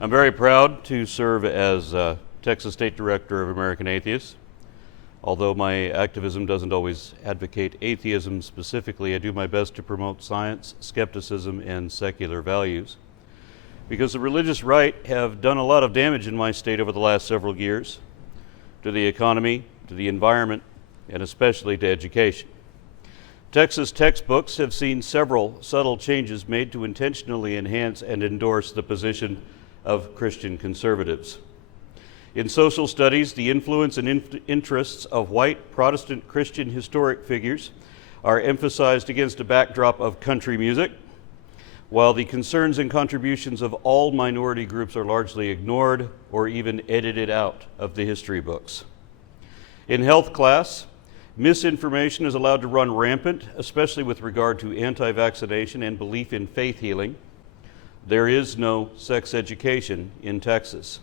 I'm very proud to serve as Texas State Director of American Atheists. Although my activism doesn't always advocate atheism specifically, I do my best to promote science, skepticism, and secular values. Because the religious right have done a lot of damage in my state over the last several years, to the economy, to the environment, and especially to education. Texas textbooks have seen several subtle changes made to intentionally enhance and endorse the position of Christian conservatives. In social studies, the influence and interests of white Protestant Christian historic figures are emphasized against a backdrop of country music, while the concerns and contributions of all minority groups are largely ignored or even edited out of the history books. In health class, misinformation is allowed to run rampant, especially with regard to anti-vaccination and belief in faith healing. There is no sex education in Texas.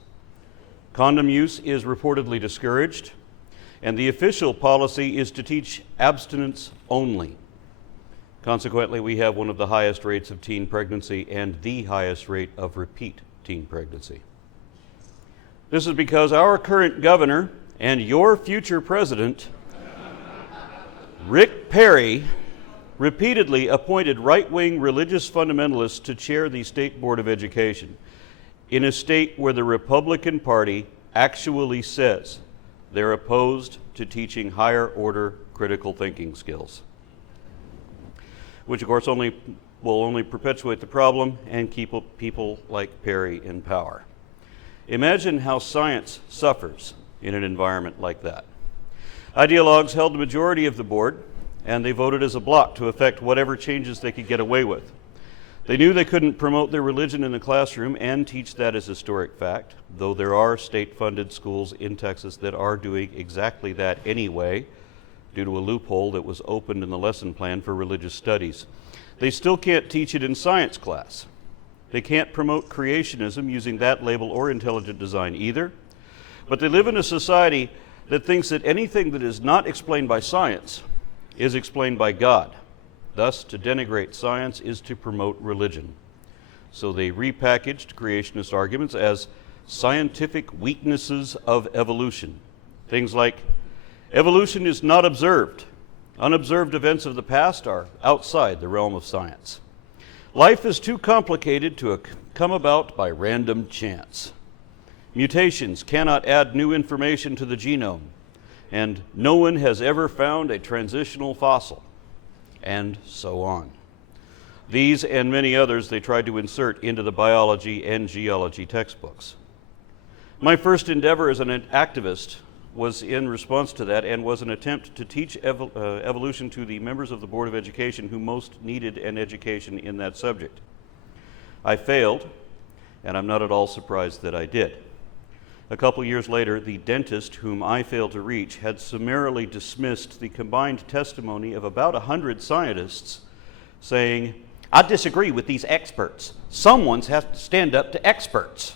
Condom use is reportedly discouraged, and the official policy is to teach abstinence only. Consequently, we have one of the highest rates of teen pregnancy and the highest rate of repeat teen pregnancy. This is because our current governor and your future president, Rick Perry, repeatedly appointed right-wing religious fundamentalists to chair the State Board of Education in a state where the Republican Party actually says they're opposed to teaching higher order critical thinking skills, which of course will only perpetuate the problem and keep people like Perry in power. Imagine how science suffers in an environment like that. Ideologues held the majority of the board, and they voted as a bloc to effect whatever changes they could get away with. They knew they couldn't promote their religion in the classroom and teach that as historic fact, though there are state-funded schools in Texas that are doing exactly that anyway, due to a loophole that was opened in the lesson plan for religious studies. They still can't teach it in science class. They can't promote creationism using that label or intelligent design either. But they live in a society that thinks that anything that is not explained by science is explained by God. Thus, to denigrate science is to promote religion. So they repackaged creationist arguments as scientific weaknesses of evolution. Things like, evolution is not observed. Unobserved events of the past are outside the realm of science. Life is too complicated to come about by random chance. Mutations cannot add new information to the genome, and no one has ever found a transitional fossil, and so on. These and many others they tried to insert into the biology and geology textbooks. My first endeavor as an activist was in response to that and was an attempt to teach evolution to the members of the Board of Education who most needed an education in that subject. I failed, and I'm not at all surprised that I did. A couple years later, the dentist whom I failed to reach had summarily dismissed the combined testimony of about 100 scientists, saying, "I disagree with these experts. Someone's has to stand up to experts."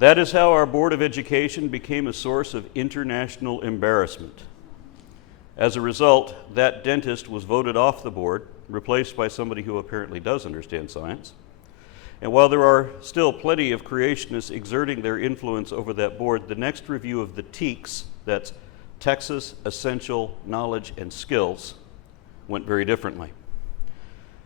That is how our Board of Education became a source of international embarrassment. As a result, that dentist was voted off the board, replaced by somebody who apparently does understand science. And while there are still plenty of creationists exerting their influence over that board, the next review of the TEKS, that's Texas Essential Knowledge and Skills, went very differently.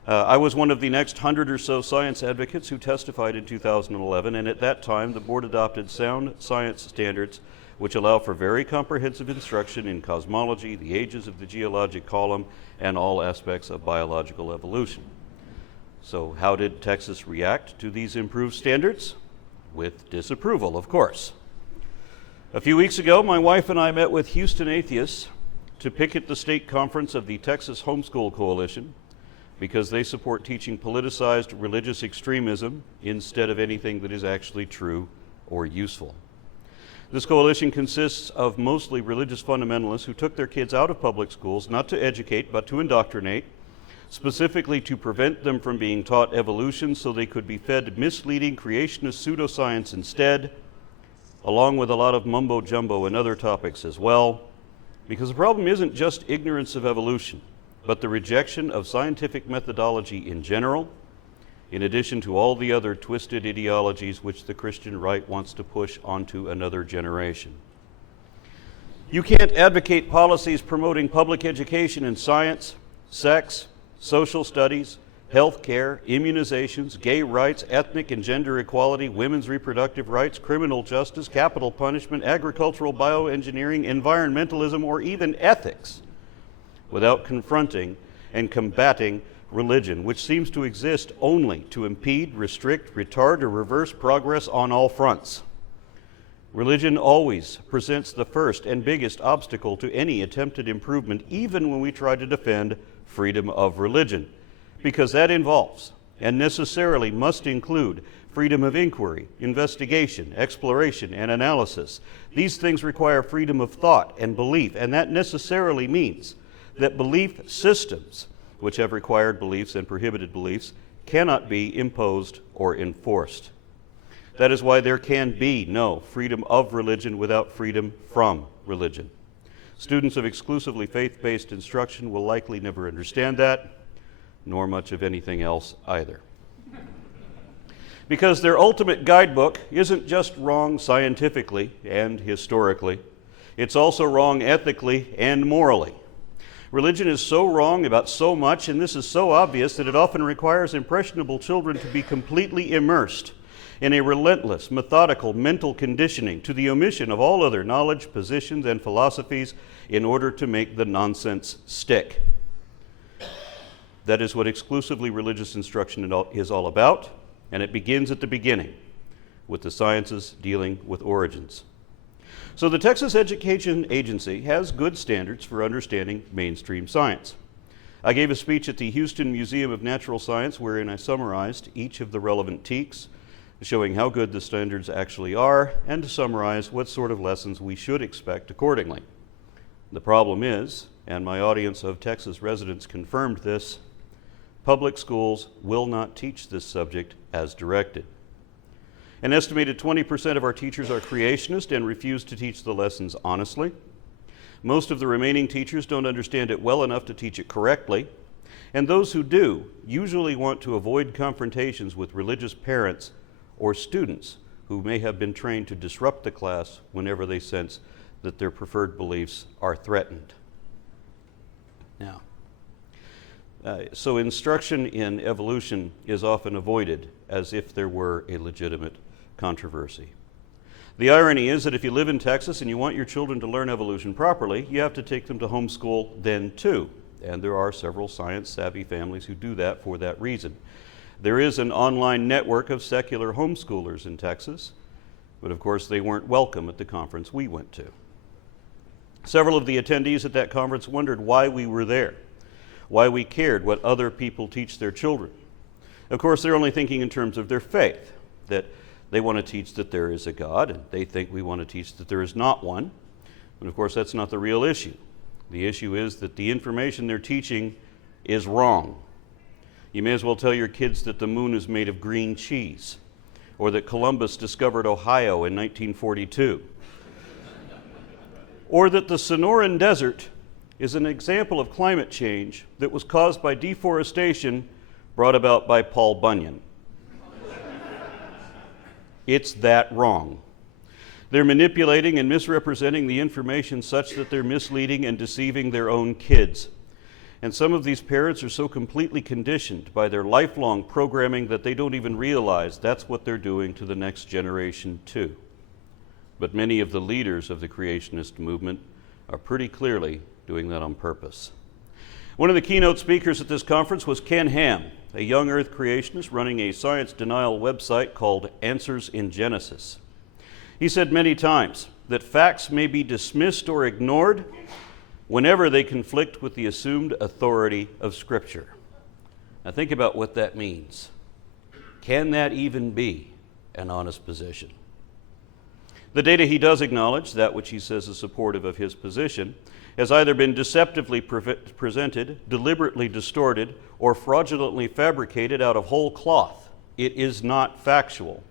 I was one of the next 100 or so science advocates who testified in 2011, and at that time the board adopted sound science standards which allow for very comprehensive instruction in cosmology, the ages of the geologic column, and all aspects of biological evolution. So how did Texas react to these improved standards? With disapproval, of course. A few weeks ago, my wife and I met with Houston atheists to picket the state conference of the Texas Homeschool Coalition because they support teaching politicized religious extremism instead of anything that is actually true or useful. This coalition consists of mostly religious fundamentalists who took their kids out of public schools not to educate but to indoctrinate, specifically to prevent them from being taught evolution so they could be fed misleading creationist pseudoscience instead, along with a lot of mumbo-jumbo and other topics as well, because the problem isn't just ignorance of evolution. but the rejection of scientific methodology in general, in addition to all the other twisted ideologies which the Christian right wants to push onto another generation. You can't advocate policies promoting public education in science, sex, social studies, health care, immunizations, gay rights, ethnic and gender equality, women's reproductive rights, criminal justice, capital punishment, agricultural bioengineering, environmentalism, or even ethics without confronting and combating religion, which seems to exist only to impede, restrict, retard, or reverse progress on all fronts. Religion always presents the first and biggest obstacle to any attempted improvement, even when we try to defend freedom of religion, because that involves and necessarily must include freedom of inquiry, investigation, exploration, and analysis. These things require freedom of thought and belief, and that necessarily means that belief systems, which have required beliefs and prohibited beliefs, cannot be imposed or enforced. That is why there can be no freedom of religion without freedom from religion. Students of exclusively faith-based instruction will likely never understand that, nor much of anything else either. Because their ultimate guidebook isn't just wrong scientifically and historically, it's also wrong ethically and morally. Religion is so wrong about so much, and this is so obvious that it often requires impressionable children to be completely immersed in a relentless, methodical mental conditioning to the omission of all other knowledge, positions, and philosophies in order to make the nonsense stick. That is what exclusively religious instruction is all about, and it begins at the beginning with the sciences dealing with origins. So the Texas Education Agency has good standards for understanding mainstream science. I gave a speech at the Houston Museum of Natural Science wherein I summarized each of the relevant TEKs, showing how good the standards actually are, and to summarize what sort of lessons we should expect accordingly. The problem is, and my audience of Texas residents confirmed this, public schools will not teach this subject as directed. An estimated 20% of our teachers are creationist and refuse to teach the lessons honestly. Most of the remaining teachers don't understand it well enough to teach it correctly, and those who do usually want to avoid confrontations with religious parents or students who may have been trained to disrupt the class whenever they sense that their preferred beliefs are threatened. Now, so instruction in evolution is often avoided as if there were a legitimate controversy. The irony is that if you live in Texas and you want your children to learn evolution properly, you have to take them to homeschool then too. And there are several science-savvy families who do that for that reason. There is an online network of secular homeschoolers in Texas, but of course they weren't welcome at the conference we went to. Several of the attendees at that conference wondered why we were there, why we cared what other people teach their children. Of course, they're only thinking in terms of their faith, that they want to teach that there is a God, and they think we want to teach that there is not one. But of course, that's not the real issue. The issue is that the information they're teaching is wrong. You may as well tell your kids that the moon is made of green cheese, or that Columbus discovered Ohio in 1942, or that the Sonoran Desert is an example of climate change that was caused by deforestation brought about by Paul Bunyan. It's that wrong. They're manipulating and misrepresenting the information such that they're misleading and deceiving their own kids. And some of these parents are so completely conditioned by their lifelong programming that they don't even realize that's what they're doing to the next generation too. But many of the leaders of the creationist movement are pretty clearly doing that on purpose. One of the keynote speakers at this conference was Ken Ham, a young earth creationist running a science denial website called Answers in Genesis. He said many times that facts may be dismissed or ignored whenever they conflict with the assumed authority of Scripture. Now think about what that means. Can that even be an honest position? The data he does acknowledge, that which he says is supportive of his position, has either been deceptively presented, deliberately distorted, or fraudulently fabricated out of whole cloth. It is not factual.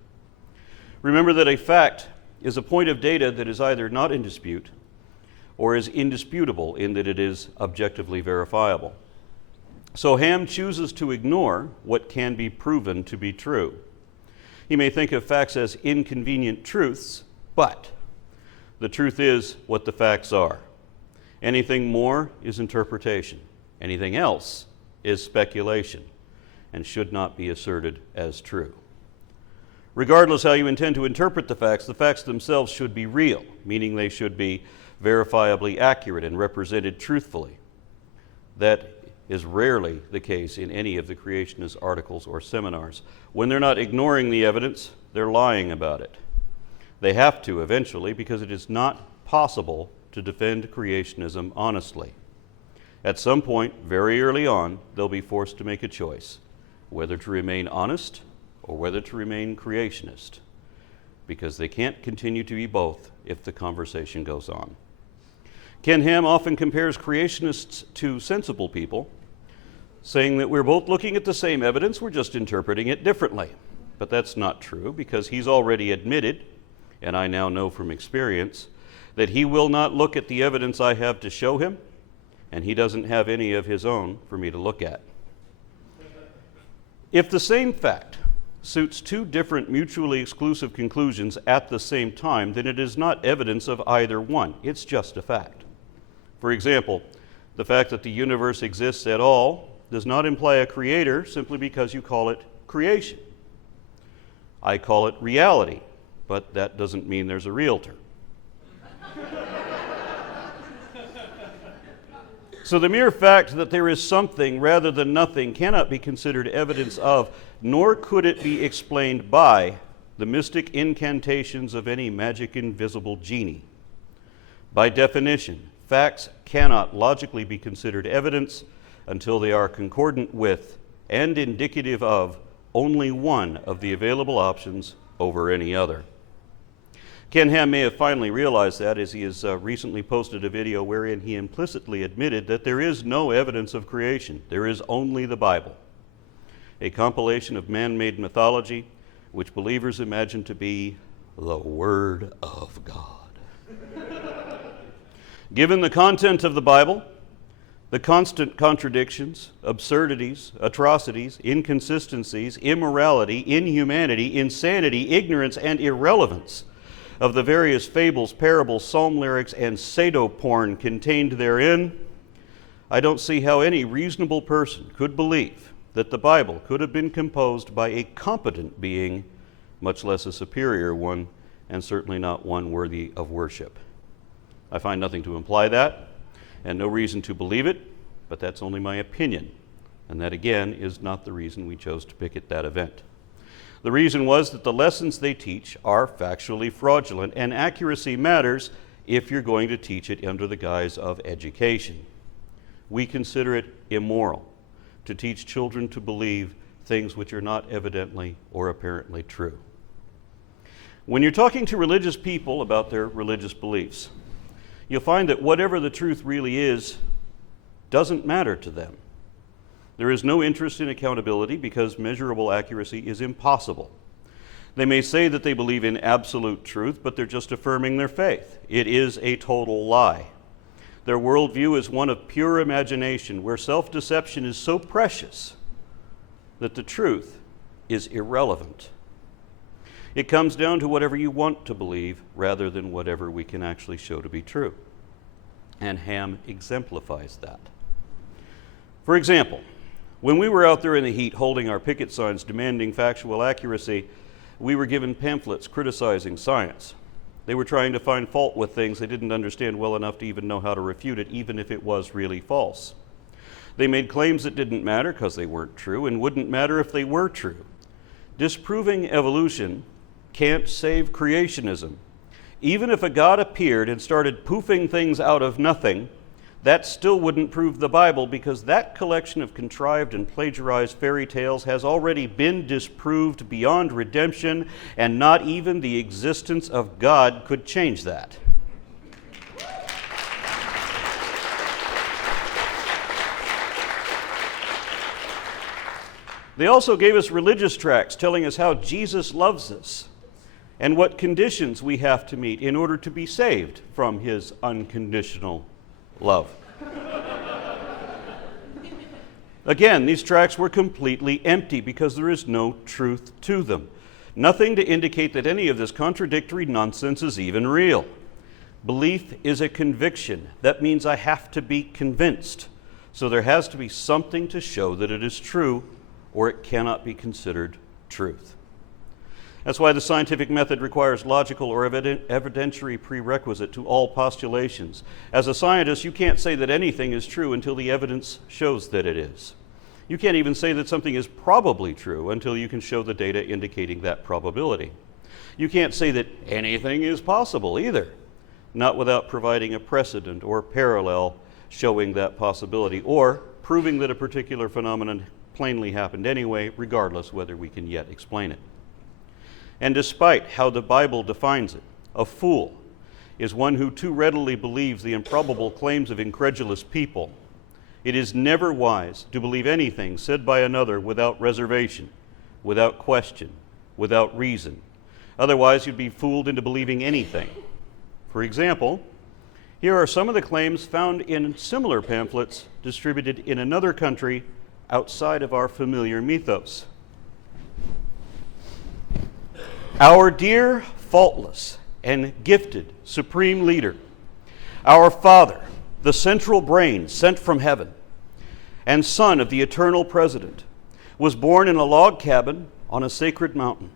Remember that a fact is a point of data that is either not in dispute or is indisputable in that it is objectively verifiable. So Ham chooses to ignore what can be proven to be true. He may think of facts as inconvenient truths, but the truth is what the facts are. Anything more is interpretation. Anything else is speculation and should not be asserted as true. Regardless how you intend to interpret the facts themselves should be real, meaning they should be verifiably accurate and represented truthfully. That is rarely the case in any of the creationist articles or seminars. When they're not ignoring the evidence, they're lying about it. They have to eventually, because it is not possible to defend creationism honestly. At some point, very early on, they'll be forced to make a choice, whether to remain honest or whether to remain creationist, because they can't continue to be both if the conversation goes on. Ken Ham often compares creationists to sensible people, saying that we're both looking at the same evidence, we're just interpreting it differently. But that's not true, because he's already admitted, and I now know from experience, that he will not look at the evidence I have to show him, and he doesn't have any of his own for me to look at. If the same fact suits two different mutually exclusive conclusions at the same time, then it is not evidence of either one. It's just a fact. For example, the fact that the universe exists at all does not imply a creator simply because you call it creation. I call it reality, but that doesn't mean there's a realtor. So the mere fact that there is something rather than nothing cannot be considered evidence of, nor could it be explained by, the mystic incantations of any magic invisible genie. By definition, facts cannot logically be considered evidence until they are concordant with and indicative of only one of the available options over any other. Ken Ham may have finally realized that, as he has recently posted a video wherein he implicitly admitted that there is no evidence of creation. There is only the Bible, a compilation of man-made mythology which believers imagine to be the Word of God. Given the content of the Bible, the constant contradictions, absurdities, atrocities, inconsistencies, immorality, inhumanity, insanity, ignorance, and irrelevance of the various fables, parables, psalm lyrics, and pseudo-porn contained therein, I don't see how any reasonable person could believe that the Bible could have been composed by a competent being, much less a superior one, and certainly not one worthy of worship. I find nothing to imply that, and no reason to believe it, but that's only my opinion. And that, again, is not the reason we chose to pick at that event. The reason was that the lessons they teach are factually fraudulent, and accuracy matters if you're going to teach it under the guise of education. We consider it immoral to teach children to believe things which are not evidently or apparently true. When you're talking to religious people about their religious beliefs, you'll find that whatever the truth really is doesn't matter to them. There is no interest in accountability because measurable accuracy is impossible. They may say that they believe in absolute truth, but they're just affirming their faith. It is a total lie. Their worldview is one of pure imagination, where self-deception is so precious that the truth is irrelevant. It comes down to whatever you want to believe rather than whatever we can actually show to be true. And Ham exemplifies that. For example, when we were out there in the heat holding our picket signs demanding factual accuracy, we were given pamphlets criticizing science. They were trying to find fault with things they didn't understand well enough to even know how to refute it, even if it was really false. They made claims that didn't matter because they weren't true and wouldn't matter if they were true. Disproving evolution can't save creationism. Even if a God appeared and started poofing things out of nothing, that still wouldn't prove the Bible, because that collection of contrived and plagiarized fairy tales has already been disproved beyond redemption, and not even the existence of God could change that. They also gave us religious tracts telling us how Jesus loves us and what conditions we have to meet in order to be saved from his unconditional love. Again, these tracts were completely empty because there is no truth to them. Nothing to indicate that any of this contradictory nonsense is even real. Belief is a conviction. That means I have to be convinced. So there has to be something to show that it is true, or it cannot be considered truth. That's why the scientific method requires logical or evidentiary prerequisite to all postulations. As a scientist, you can't say that anything is true until the evidence shows that it is. You can't even say that something is probably true until you can show the data indicating that probability. You can't say that anything is possible either, not without providing a precedent or parallel showing that possibility, or proving that a particular phenomenon plainly happened anyway, regardless whether we can yet explain it. And despite how the Bible defines it, a fool is one who too readily believes the improbable claims of incredulous people. It is never wise to believe anything said by another without reservation, without question, without reason. Otherwise, you'd be fooled into believing anything. For example, here are some of the claims found in similar pamphlets distributed in another country outside of our familiar mythos. Our dear, faultless, and gifted Supreme Leader, our Father, the central brain sent from heaven, and son of the eternal President, was born in a log cabin on a sacred mountain.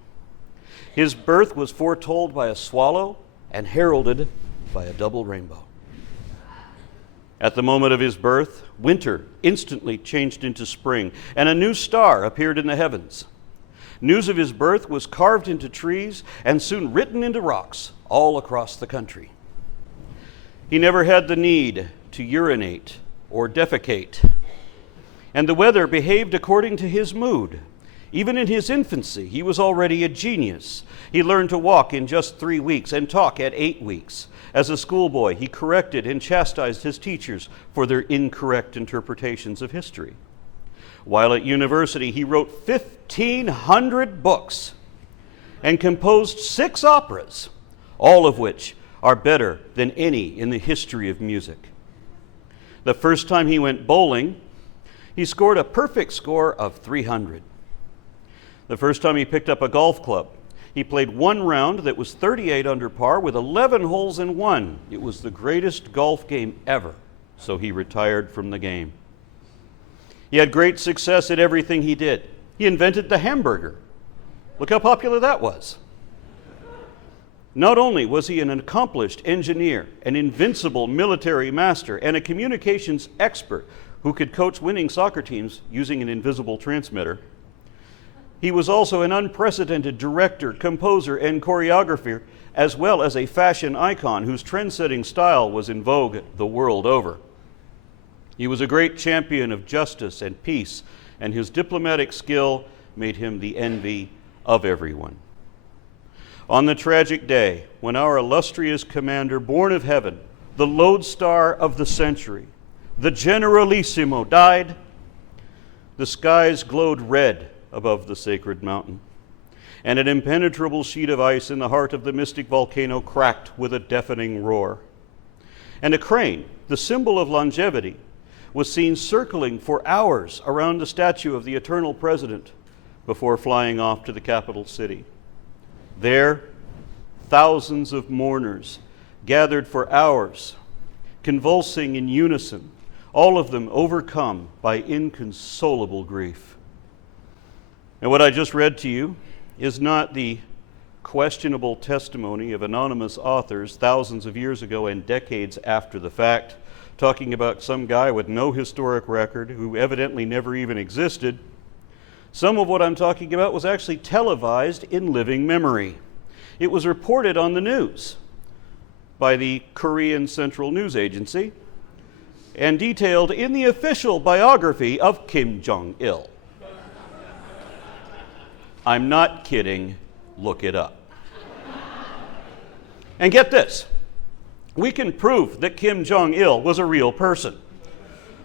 His birth was foretold by a swallow and heralded by a double rainbow. At the moment of his birth, winter instantly changed into spring, and a new star appeared in the heavens. News of his birth was carved into trees and soon written into rocks all across the country. He never had the need to urinate or defecate, and the weather behaved according to his mood. Even in his infancy, he was already a genius. He learned to walk in just 3 weeks and talk at 8 weeks. As a schoolboy, he corrected and chastised his teachers for their incorrect interpretations of history. While at university, he wrote 1,500 books and composed 6 operas, all of which are better than any in the history of music. The first time he went bowling, he scored a perfect score of 300. The first time he picked up a golf club, he played one round that was 38 under par with 11 holes in one. It was the greatest golf game ever, so he retired from the game. He had great success at everything he did. He invented the hamburger. Look how popular that was. Not only was he an accomplished engineer, an invincible military master, and a communications expert who could coach winning soccer teams using an invisible transmitter, he was also an unprecedented director, composer, and choreographer, as well as a fashion icon whose trend-setting style was in vogue the world over. He was a great champion of justice and peace, and his diplomatic skill made him the envy of everyone. On the tragic day when our illustrious commander, born of heaven, the lodestar of the century, the Generalissimo, died, the skies glowed red above the sacred mountain, and an impenetrable sheet of ice in the heart of the mystic volcano cracked with a deafening roar. And a crane, the symbol of longevity, was seen circling for hours around the statue of the eternal President before flying off to the capital city. There, thousands of mourners gathered for hours, convulsing in unison, all of them overcome by inconsolable grief. And what I just read to you is not the questionable testimony of anonymous authors thousands of years ago and decades after the fact, talking about some guy with no historic record who evidently never even existed. Some of what I'm talking about was actually televised in living memory. It was reported on the news by the Korean Central News Agency and detailed in the official biography of Kim Jong-Il. I'm not kidding, look it up. And get this, we can prove that Kim Jong-Il was a real person.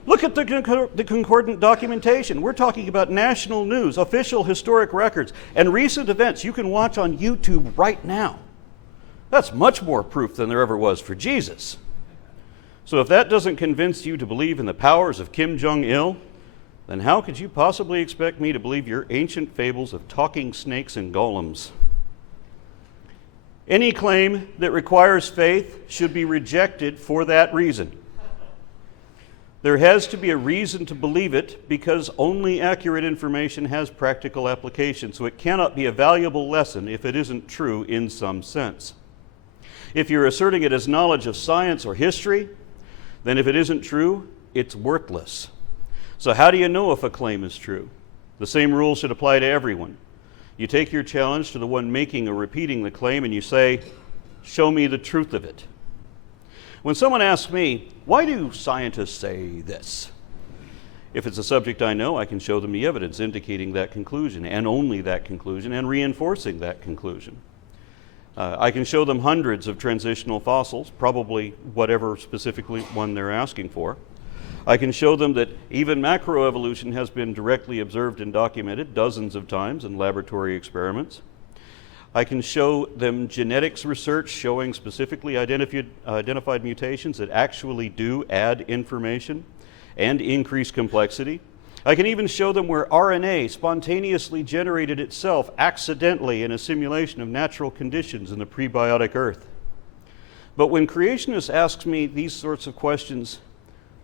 Look at the concordant documentation. We're talking about national news, official historic records, and recent events you can watch on YouTube right now. That's much more proof than there ever was for Jesus. So if that doesn't convince you to believe in the powers of Kim Jong-Il, then how could you possibly expect me to believe your ancient fables of talking snakes and golems? Any claim that requires faith should be rejected for that reason. There has to be a reason to believe it because only accurate information has practical application, so it cannot be a valuable lesson if it isn't true in some sense. If you're asserting it as knowledge of science or history, then if it isn't true, it's worthless. So how do you know if a claim is true? The same rule should apply to everyone. You take your challenge to the one making or repeating the claim and you say, show me the truth of it. When someone asks me, why do scientists say this? If it's a subject I know, I can show them the evidence indicating that conclusion, and only that conclusion, and reinforcing that conclusion. I can show them hundreds of transitional fossils, probably whatever specifically one they're asking for. I can show them that even macroevolution has been directly observed and documented dozens of times in laboratory experiments. I can show them genetics research showing specifically identified mutations that actually do add information and increase complexity. I can even show them where RNA spontaneously generated itself accidentally in a simulation of natural conditions in the prebiotic Earth. But when creationists ask me these sorts of questions,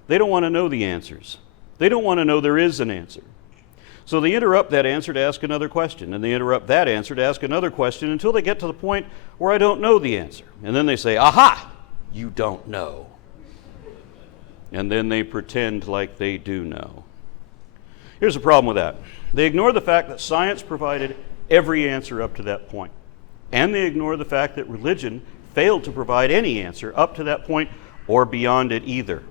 they don't want to know the answers. They don't want to know there is an answer. So they interrupt that answer to ask another question, and they interrupt that answer to ask another question until they get to the point where I don't know the answer. And then they say, aha, you don't know. And then they pretend like they do know. Here's the problem with that. They ignore the fact that science provided every answer up to that point. And they ignore the fact that religion failed to provide any answer up to that point or beyond it either.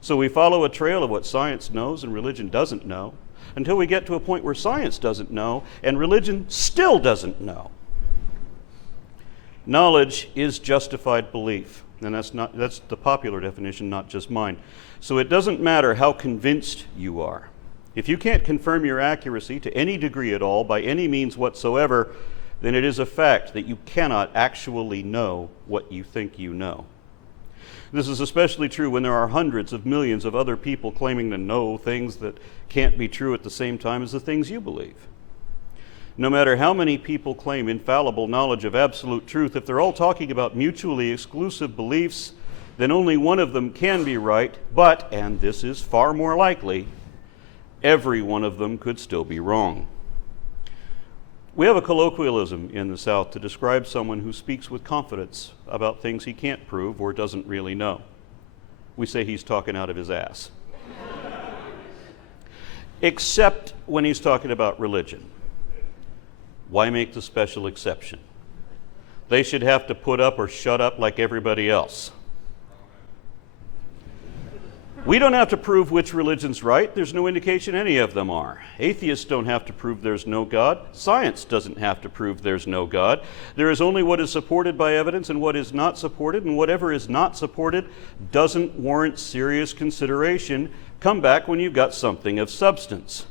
So we follow a trail of what science knows and religion doesn't know until we get to a point where science doesn't know and religion still doesn't know. Knowledge is justified belief, and that's the popular definition, not just mine. So it doesn't matter how convinced you are. If you can't confirm your accuracy to any degree at all by any means whatsoever, then it is a fact that you cannot actually know what you think you know. This is especially true when there are hundreds of millions of other people claiming to know things that can't be true at the same time as the things you believe. No matter how many people claim infallible knowledge of absolute truth, if they're all talking about mutually exclusive beliefs, then only one of them can be right, but, and this is far more likely, every one of them could still be wrong. We have a colloquialism in the South to describe someone who speaks with confidence about things he can't prove or doesn't really know. We say he's talking out of his ass. Except when he's talking about religion. Why make the special exception? They should have to put up or shut up like everybody else. We don't have to prove which religion's right. There's no indication any of them are. Atheists don't have to prove there's no God. Science doesn't have to prove there's no God. There is only what is supported by evidence and what is not supported, and whatever is not supported doesn't warrant serious consideration. Come back when you've got something of substance.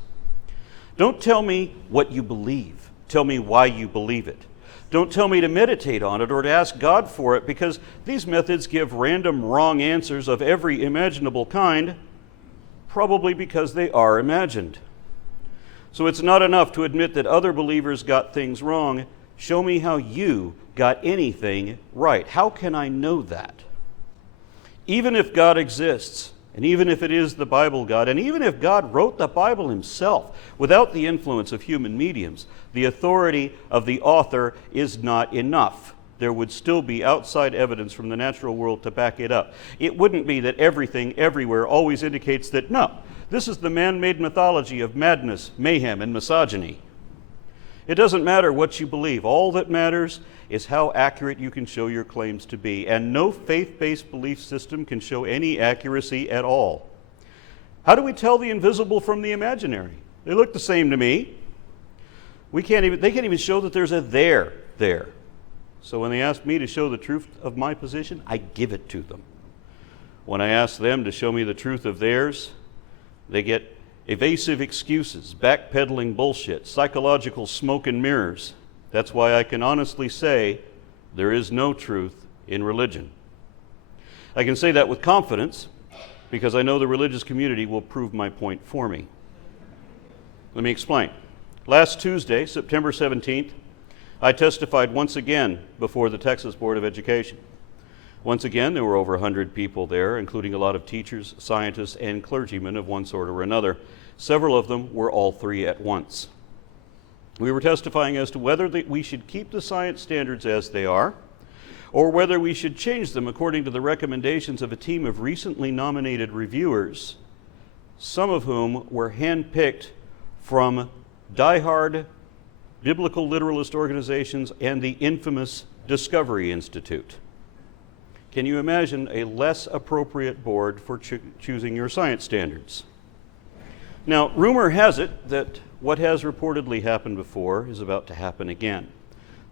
Don't tell me what you believe. Tell me why you believe it. Don't tell me to meditate on it or to ask God for it, because these methods give random wrong answers of every imaginable kind, probably because they are imagined. So it's not enough to admit that other believers got things wrong. Show me how you got anything right. How can I know that? Even if God exists, and even if it is the Bible God, and even if God wrote the Bible himself without the influence of human mediums, the authority of the author is not enough. There would still be outside evidence from the natural world to back it up. It wouldn't be that everything everywhere always indicates that, no, this is the man-made mythology of madness, mayhem, and misogyny. It doesn't matter what you believe. All that matters is how accurate you can show your claims to be. And no faith-based belief system can show any accuracy at all. How do we tell the invisible from the imaginary? They look the same to me. They can't even show that there's a there. So when they ask me to show the truth of my position, I give it to them. When I ask them to show me the truth of theirs, they get evasive excuses, backpedaling bullshit, psychological smoke and mirrors. That's why I can honestly say there is no truth in religion. I can say that with confidence because I know the religious community will prove my point for me. Let me explain. Last Tuesday, September 17th, I testified once again before the Texas Board of Education. Once again, there were over 100 people there, including a lot of teachers, scientists, and clergymen of one sort or another. Several of them were all three at once. We were testifying as to whether we should keep the science standards as they are, or whether we should change them according to the recommendations of a team of recently nominated reviewers, some of whom were handpicked from diehard biblical literalist organizations and the infamous Discovery Institute. Can you imagine a less appropriate board for choosing your science standards? Now, rumor has it that what has reportedly happened before is about to happen again.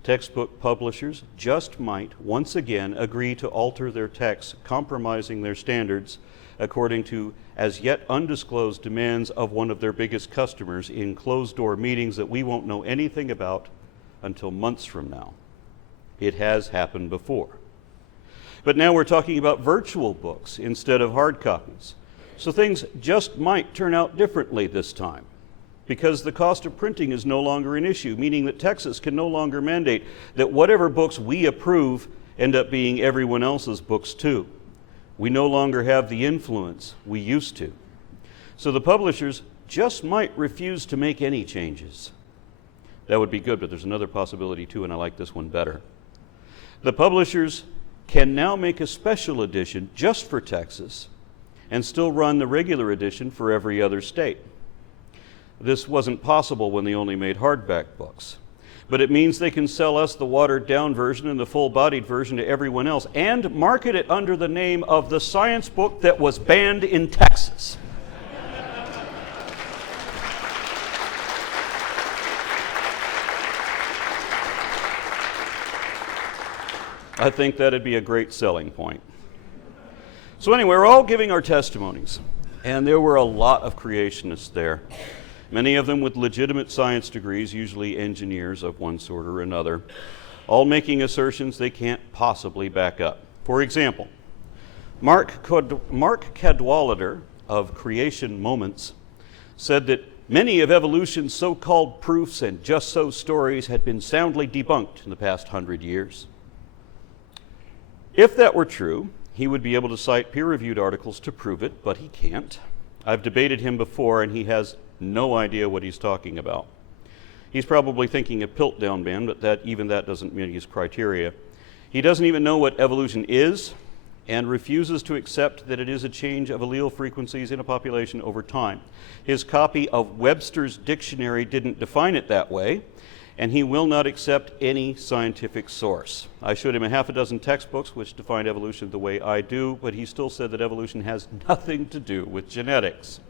Textbook publishers just might once again agree to alter their texts, compromising their standards according to as yet undisclosed demands of one of their biggest customers in closed-door meetings that we won't know anything about until months from now. It has happened before. But now we're talking about virtual books instead of hard copies. So things just might turn out differently this time, because the cost of printing is no longer an issue, meaning that Texas can no longer mandate that whatever books we approve end up being everyone else's books too. We no longer have the influence we used to. So the publishers just might refuse to make any changes. That would be good, but there's another possibility too, and I like this one better. The publishers can now make a special edition just for Texas and still run the regular edition for every other state. This wasn't possible when they only made hardback books. But it means they can sell us the watered-down version and the full-bodied version to everyone else and market it under the name of the science book that was banned in Texas. I think that'd be a great selling point. So anyway, we're all giving our testimonies, and there were a lot of creationists there. Many of them with legitimate science degrees, usually engineers of one sort or another, all making assertions they can't possibly back up. For example, Mark Cadwallader of Creation Moments said that many of evolution's so-called proofs and just so stories had been soundly debunked in the past 100 years. If that were true, he would be able to cite peer-reviewed articles to prove it, but he can't. I've debated him before, and he has no idea what he's talking about. He's probably thinking of Piltdown Man, but even that doesn't meet his criteria. He doesn't even know what evolution is and refuses to accept that it is a change of allele frequencies in a population over time. His copy of Webster's dictionary didn't define it that way, and he will not accept any scientific source. I showed him a half a dozen textbooks which define evolution the way I do, but he still said that evolution has nothing to do with genetics.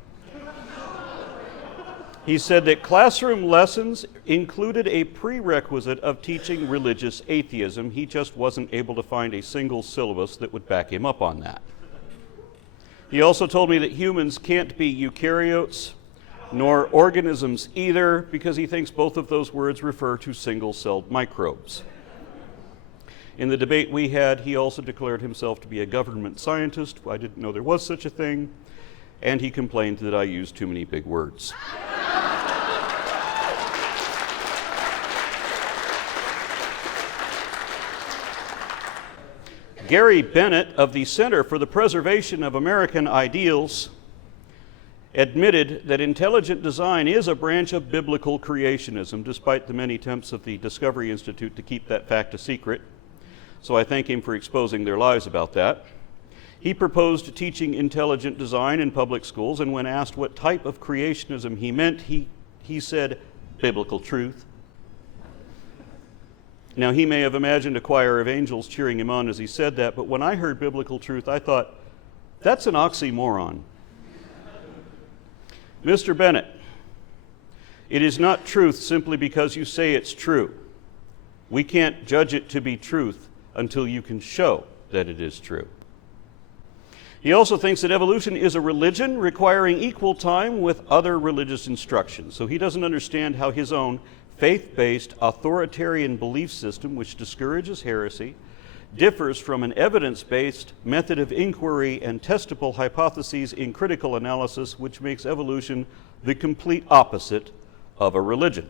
He said that classroom lessons included a prerequisite of teaching religious atheism. He just wasn't able to find a single syllabus that would back him up on that. He also told me that humans can't be eukaryotes nor organisms either, because he thinks both of those words refer to single-celled microbes. In the debate we had, he also declared himself to be a government scientist. I didn't know there was such a thing, and he complained that I used too many big words. Gary Bennett of the Center for the Preservation of American Ideals admitted that intelligent design is a branch of biblical creationism, despite the many attempts of the Discovery Institute to keep that fact a secret. So I thank him for exposing their lies about that. He proposed teaching intelligent design in public schools, and when asked what type of creationism he meant, he said, biblical truth. Now, he may have imagined a choir of angels cheering him on as he said that, but when I heard biblical truth, I thought, that's an oxymoron. Mr. Bennett, it is not truth simply because you say it's true. We can't judge it to be truth until you can show that it is true. He also thinks that evolution is a religion requiring equal time with other religious instruction. So he doesn't understand how his own faith-based authoritarian belief system, which discourages heresy, differs from an evidence-based method of inquiry and testable hypotheses in critical analysis, which makes evolution the complete opposite of a religion.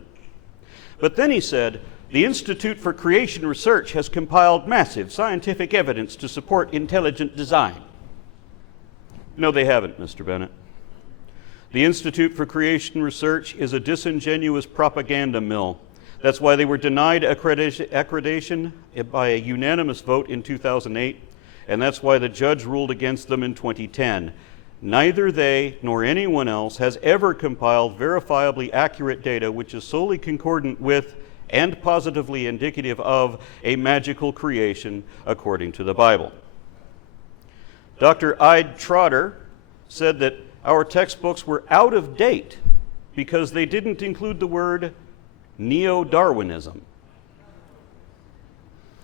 But then he said, the Institute for Creation Research has compiled massive scientific evidence to support intelligent design. No, they haven't, Mr. Bennett. The Institute for Creation Research is a disingenuous propaganda mill. That's why they were denied accreditation by a unanimous vote in 2008, and that's why the judge ruled against them in 2010. Neither they nor anyone else has ever compiled verifiably accurate data which is solely concordant with and positively indicative of a magical creation according to the Bible. Dr. Ide Trotter said that our textbooks were out of date because they didn't include the word neo-Darwinism.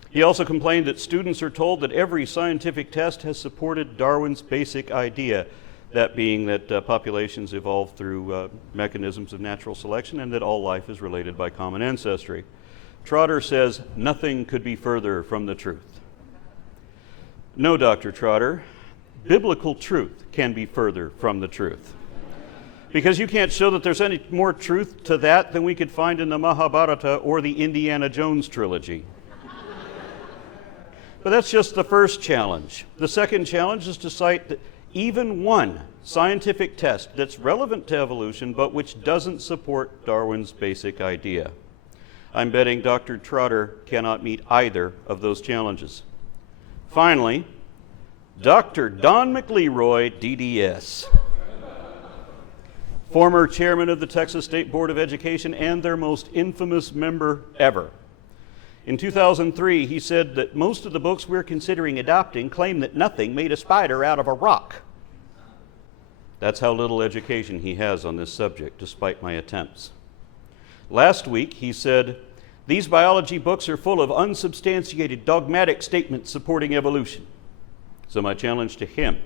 He also complained that students are told that every scientific test has supported Darwin's basic idea, that being that populations evolve through mechanisms of natural selection and that all life is related by common ancestry. Trotter says nothing could be further from the truth. No, Dr. Trotter, biblical truth can be further from the truth. Because you can't show that there's any more truth to that than we could find in the Mahabharata or the Indiana Jones trilogy. But that's just the first challenge. The second challenge is to cite even one scientific test that's relevant to evolution but which doesn't support Darwin's basic idea. I'm betting Dr. Trotter cannot meet either of those challenges. Finally, Dr. Don McLeroy, DDS, former chairman of the Texas State Board of Education and their most infamous member ever. In 2003, he said that most of the books we're considering adopting claim that nothing made a spider out of a rock. That's how little education he has on this subject, despite my attempts. Last week, he said, these biology books are full of unsubstantiated dogmatic statements supporting evolution. So my challenge to him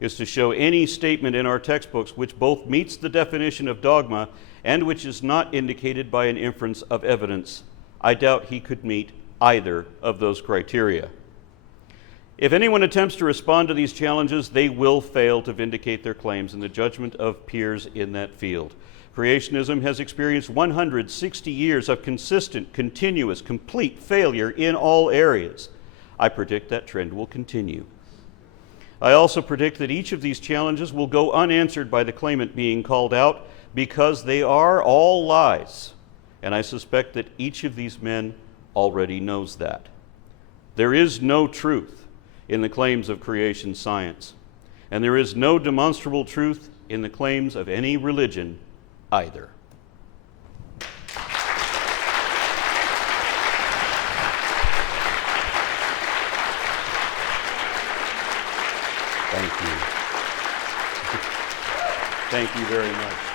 is to show any statement in our textbooks which both meets the definition of dogma and which is not indicated by an inference of evidence. I doubt he could meet either of those criteria. If anyone attempts to respond to these challenges, they will fail to vindicate their claims in the judgment of peers in that field. Creationism has experienced 160 years of consistent, continuous, complete failure in all areas. I predict that trend will continue. I also predict that each of these challenges will go unanswered by the claimant being called out because they are all lies. And I suspect that each of these men already knows that. There is no truth in the claims of creation science, and there is no demonstrable truth in the claims of any religion either. Thank you. Thank you very much.